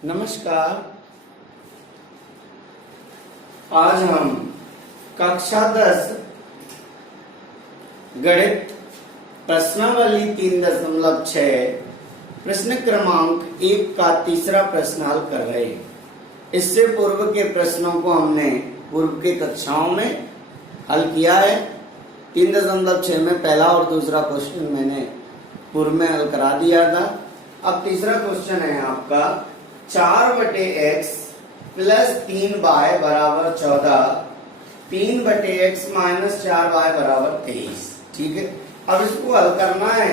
नमस्कार। आज हम कक्षा 10 गणित प्रश्नावली 3.6 प्रश्न क्रमांक 1 का तीसरा प्रश्न हल कर रहे हैं। इससे पूर्व के प्रश्नों को हमने पूर्व की कक्षाओं में हल किया है। 3.6 में पहला और दूसरा क्वेश्चन मैंने पूर्व में हल करा दिया था। अब तीसरा क्वेश्चन है आपका 4/x प्लस 3y बराबर 14, 3/x माइनस 4y बराबर 23। ठीक है, अब इसको हल करना है।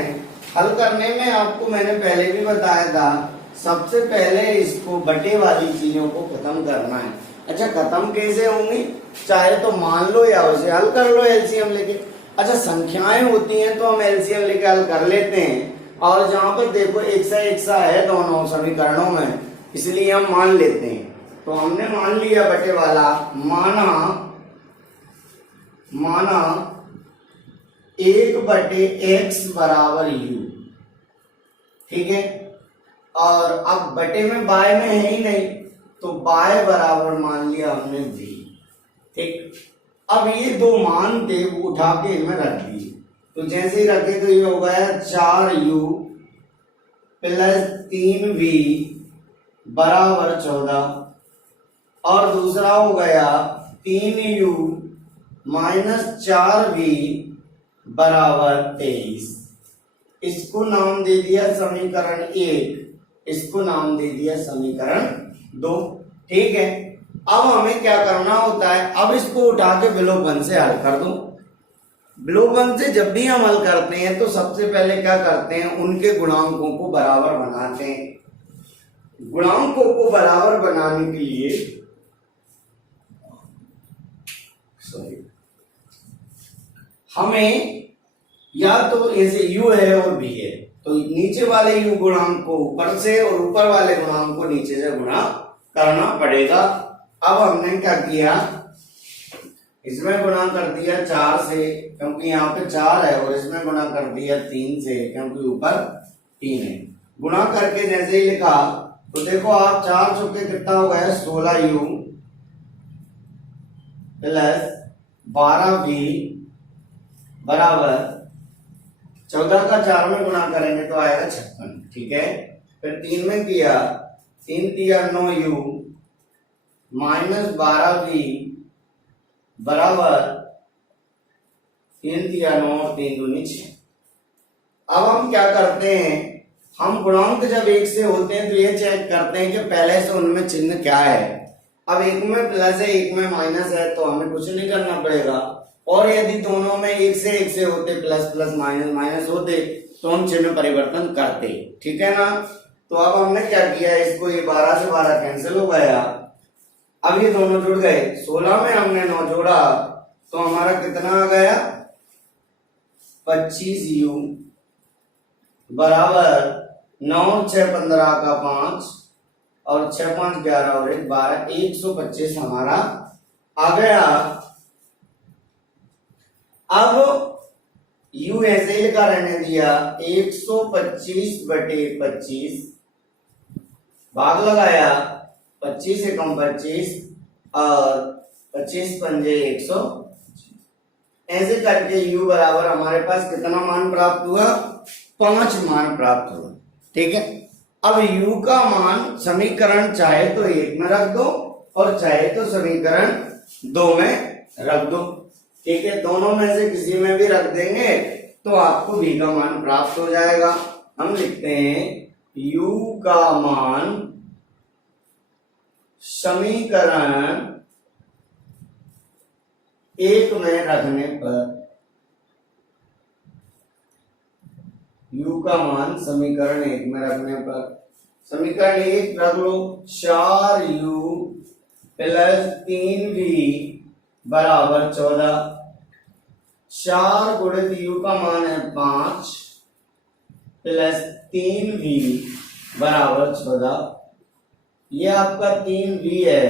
हल करने में आपको मैंने पहले भी बताया था, सबसे पहले इसको बटे वाली चीजों को खत्म करना है। अच्छा, खत्म कैसे होंगी? चाहे तो मान लो या उसे हल कर लो एलसीएम लेके। अच्छा, संख्याएं होती हैं तो हम एलसीएम लेके हल कर लेते हैं, और जहां पर देखो एक सा है दोनों समीकरणों में, इसलिए हम मान लेते हैं। तो हमने मान लिया बटे वाला, माना 1/x बराबर u। ठीक है, और अब बटे में बाय में है ही नहीं, तो बाय बराबर मान लिया हमने v। ठीक, अब ये दो मान थे वो उठा के इनमें रख दिए, तो जैसे ही रखे तो ये हो गया 4u प्लस 3v बराबर 14, और दूसरा हो गया 3u माइनस 4v बराबर 23। इसको नाम दे दिया समीकरण 1, इसको नाम दे दिया समीकरण 2। ठीक है, अब हमें क्या करना होता है, अब इसको उठा के विलोपन से हल कर दो। विलोपन से जब भी हम हल करते हैं तो सबसे पहले क्या करते हैं, उनके गुणांकों को बराबर बनाते हैं। गुणांकों को बराबर बनाने के लिए हमें या तो ऐसे u है और v है, तो नीचे वाले u गुणांक को ऊपर से और ऊपर वाले गुणांक को नीचे से गुणा करना पड़ेगा। अब हमने क्या किया, इसमें गुणा कर दिया 4 से क्योंकि यहाँ पे 4 है, और इसमें गुणा कर दिया 3 से क्योंकि ऊपर 3 है। गुणा करके जैसे ही लिखा तो देखो आप 4 चौके कितना हो गया, 16u प्लस 12v बराबर 14 का 4 में गुणा करेंगे तो आएगा 56। ठीक है, फिर 3 में किया, 3 दिया 9u माइनस 12v बराबर 3 दिया 9 और 3 दूनी 6। अब हम क्या करते हैं, हम गुणांक जब एक से होते हैं तो ये चेक करते हैं कि पहले से उनमें चिन्ह क्या है। अब एक में प्लस है एक में माइनस है तो हमें कुछ नहीं करना पड़ेगा, और यदि दोनों में एक से होते, प्लस प्लस माइनस माइनस होते, तो हम चिन्ह परिवर्तन करते। ठीक है ना। तो अब हमने क्या किया, इसको ये 12 से 12 कैंसिल हो गया, अब ये दोनों जुड़ गए। 16 में हमने 9 जोड़ा तो हमारा कितना आ गया, 25u बराबर 9 6 15 का 5 और 6 5 11 और 1 12, 125 हमारा आ गया। अब u ऐसे ही लिखा रहने दिया, 125/25 भाग लगाया, 25 से कम 25 और 25 पंजे 100। ऐसे करके u बराबर हमारे पास कितना मान प्राप्त हुआ, 5 मान प्राप्त हुआ। ठीक है, अब u का मान समीकरण चाहे तो 1 में रख दो और चाहे तो समीकरण 2 में रख दो। ठीक है, दोनों में से किसी में भी रख देंगे तो आपको v का मान प्राप्त हो जाएगा। हम लिखते हैं u का मान समीकरण 1 में रखने पर, u का मान समीकरण 1 में रखने पर, समीकरण 1 रख लो, 4u प्लस 3v बराबर 14। 4 गुणित u का मान है 5 प्लस 3v बराबर 14। ये आपका 3v है,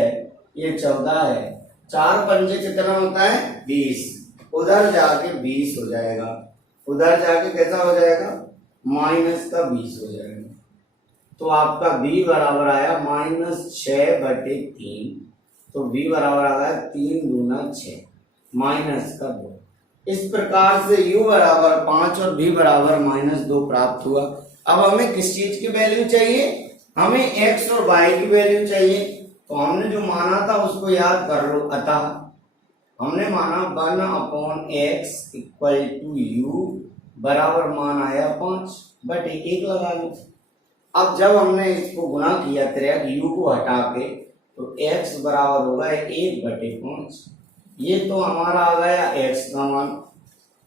ये 14 है। 4 पंजे कितना होता है, 20। उधर जाके 20 हो जाएगा, उधर जाके कैसा हो जाएगा, -20 हो जाएगा। तो आपका b बराबर आया -6/3। तो b बराबर आ गया 3 दूना 6 माइनस का 2। इस प्रकार से u बराबर 5 और b बराबर -2 प्राप्त हुआ। अब हमें किस चीज की वैल्यू चाहिए? हमें x और y की वैल्यू चाहिए। तो हमने जो माना था उसको याद कर लो। अतः हमने माना 1/x = u बराबर मान आया 5/1 लगा लो। अब जब हमने इसको गुणा किया त्रिक u को हटा के, तो x बराबर होगा 1/5। ये तो हमारा आ गया x का मान,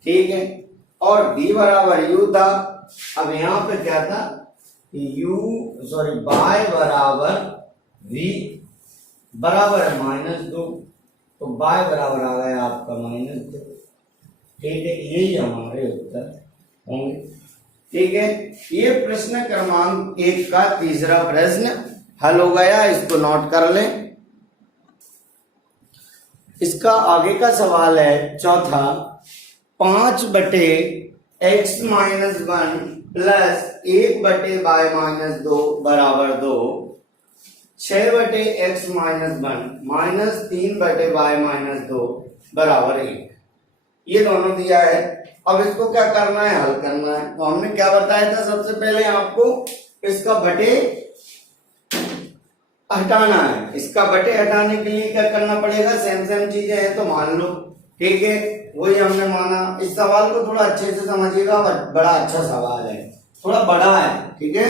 ठीक है। और b बराबर u था। अब यहाँ पे क्या था? y बराबर v बराबर -2। तो y बराबर आ गया आपका -2, ठीक है। यही हमारे उत्तर होंगे, ठीक है। ये प्रश्न क्रमांक 1 का तीसरा प्रश्न हल हो गया। इसको नोट कर लें। इसका आगे का सवाल है चौथा, 5/x - 1 प्लस 1/y-2 बराबर 2, 6/x - 1 माइनस 3/y-2 बराबर 1। ये दोनों दिया है। अब इसको क्या करना है? हल करना है। तो हमने क्या बताया था? सबसे पहले आपको इसका बटे हटाना है। इसका बटे हटाने के लिए क्या करना पड़ेगा? सेम चीजें हैं तो मान लो, ठीक है। वही हमने माना। इस सवाल को थोड़ा अच्छे से समझिएगा, बड़ा अच्छा सवाल है, थोड़ा बड़ा है, ठीक है।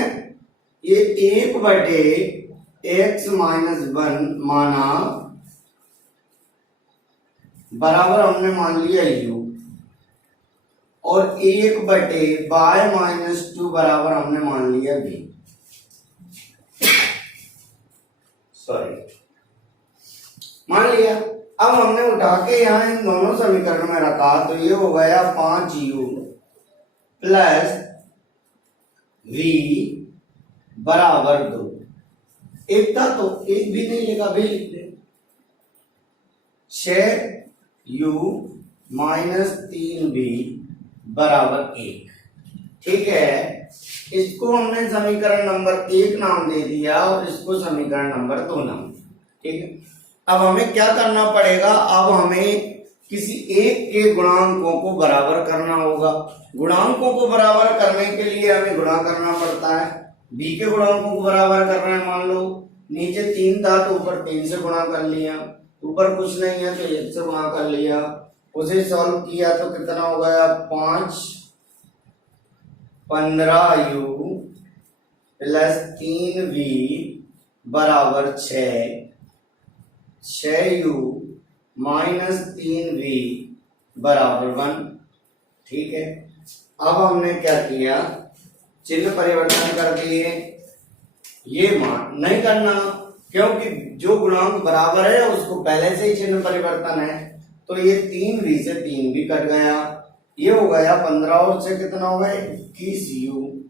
ये 1/x - 1 माना बराबर हमने मान लिया u, और 1/y-2 बराबर हमने मान लिया v। सॉरी, मान लिया। अब हमने उठा के यहाँ इन दोनों समीकरण में रखा, तो ये हो गया 5u प्लस v बराबर 2। एक था तो एक भी नहीं लिखा, भी लिख दे। 6u माइनस 3v बराबर 1, ठीक है। इसको हमने समीकरण नंबर 1 नाम दे दिया और इसको समीकरण नंबर 2 नाम, ठीक है। अब हमें क्या करना पड़ेगा? अब हमें किसी एक के गुणांकों को बराबर करना होगा। गुणांकों को बराबर करने के लिए हमें गुणा करना पड़ता है। b के गुणांकों को बराबर करना है। मान लो नीचे 3 था तो ऊपर 3 से गुणा कर लिया, ऊपर कुछ नहीं है तो 1 से गुणा कर लिया। उसे सॉल्व किया तो कितना हो गया? 5 15u प्लस 3v बराबर 6u माइनस 3v बराबर 1, ठीक है। अब हमने क्या किया? चिन्ह परिवर्तन कर दिए। ये मान नहीं करना, क्योंकि जो गुणांक बराबर है उसको पहले से ही चिन्ह परिवर्तन है। तो ये 3v से 3v कट गया, ये हो गया 15 और से कितना हो गया? 21u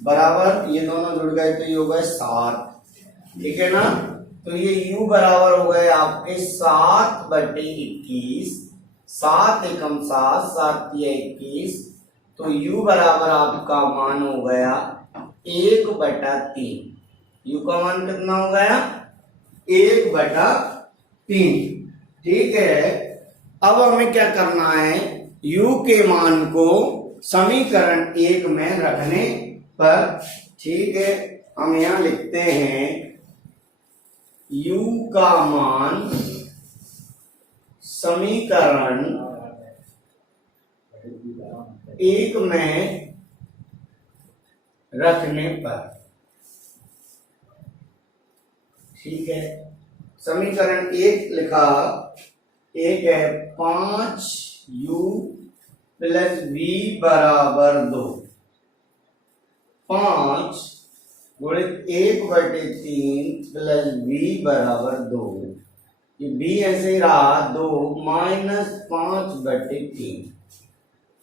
बराबर, ये दोनों जुड़ गए तो ये हो गए 7, ठीक है ना। तो ये u बराबर हो गए आपके 7/21। 7 एकम 7, 7 या 21। तो u बराबर आपका मान हो गया 1/3। u का मान कितना हो गया? 1/3, ठीक है। अब हमें क्या करना है? u के मान को समीकरण 1 में रखने पर, ठीक है, हम यहां लिखते हैं u का मान समीकरण 1 में रखने पर, ठीक है। समीकरण 1 लिखा, एक है 5u प्लस v बराबर 2। 5 गुणित 1/3 प्लस v बराबर 2। ये b ऐसे ही रहा 2 माइनस 5/3,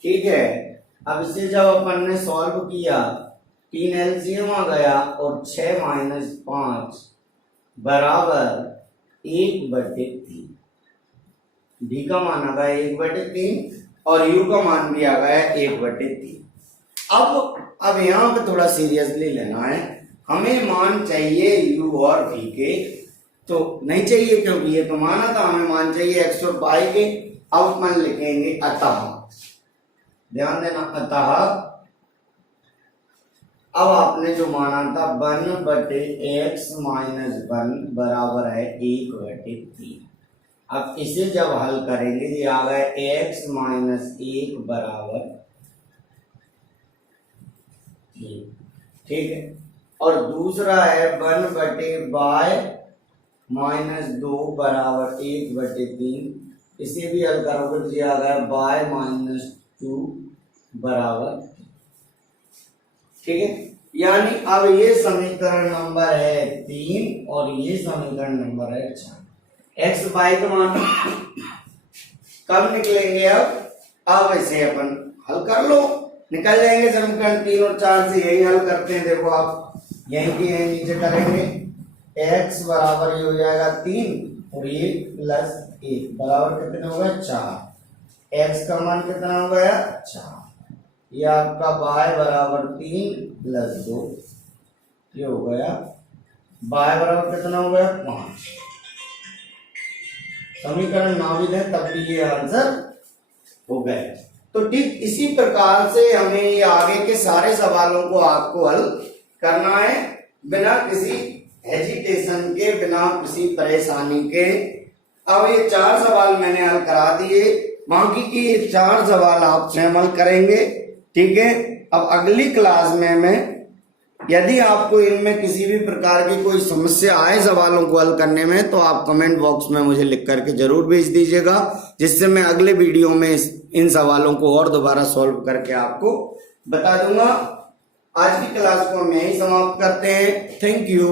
ठीक है। अब इसे जब अपन ने सॉल्व किया, 3 एलसीएम आ गया और 6 माइनस 5 बराबर 1/3। d का मान आ गया 1/3 और u का मान भी आ गया 1/3। अब यहाँ पे थोड़ा सीरियसली लेना है। हमें मान चाहिए u और v के, तो नहीं चाहिए क्योंकि ये तो माना था, हमें मान चाहिए x और y के। अब अपन लिखेंगे अतः, ध्यान देना, अतः अब आपने जो माना था 1/x माइनस 1 बराबर है 1/3। अब इसे जब हल करेंगे ये आ गया x माइनस 1 बराबर 3, ठीक है। और दूसरा है 1/y माइनस 2 बराबर 1/3, इसे भी हल करोगे तो ये आ गया y माइनस 2 बराबर, ठीक है। यानी अब ये समीकरण नंबर है 3 और ये समीकरण नंबर है 4। एक्स वाई का मान कब निकलेंगे? अब इसे अपन हल कर लो, निकल जाएंगे समीकरण 3 और 4 से। यही हल करते हैं, देखो आप यहीं की यहीं नीचे करेंगे। x बराबर ये हो जाएगा 3 और ये प्लस 1 बराबर कितना हो गया 4। x का मान कितना हो गया 4। ये आपका y बराबर 3 प्लस 2, ये हो गया y बराबर कितना हो गया 5। समीकरण ना भी दें तब भी ये आंसर हो गए। तो ठीक इसी प्रकार से हमें ये आगे के सारे सवालों को आपको हल करना है, बिना किसी हेजिटेशन के, बिना किसी परेशानी के। अब ये 4 सवाल मैंने हल करा दिए, बाकी के ये 4 सवाल आपसे हल करेंगे, ठीक है। अब अगली क्लास में मैं, यदि आपको इनमें किसी भी प्रकार की कोई समस्या आए सवालों को हल करने में, तो आप कमेंट बॉक्स में मुझे लिख करके जरूर भेज दीजिएगा, जिससे मैं अगले वीडियो में इन सवालों को और दोबारा सॉल्व करके आपको बता दूंगा। आज की क्लास को हम यहीं समाप्त करते हैं। Thank you.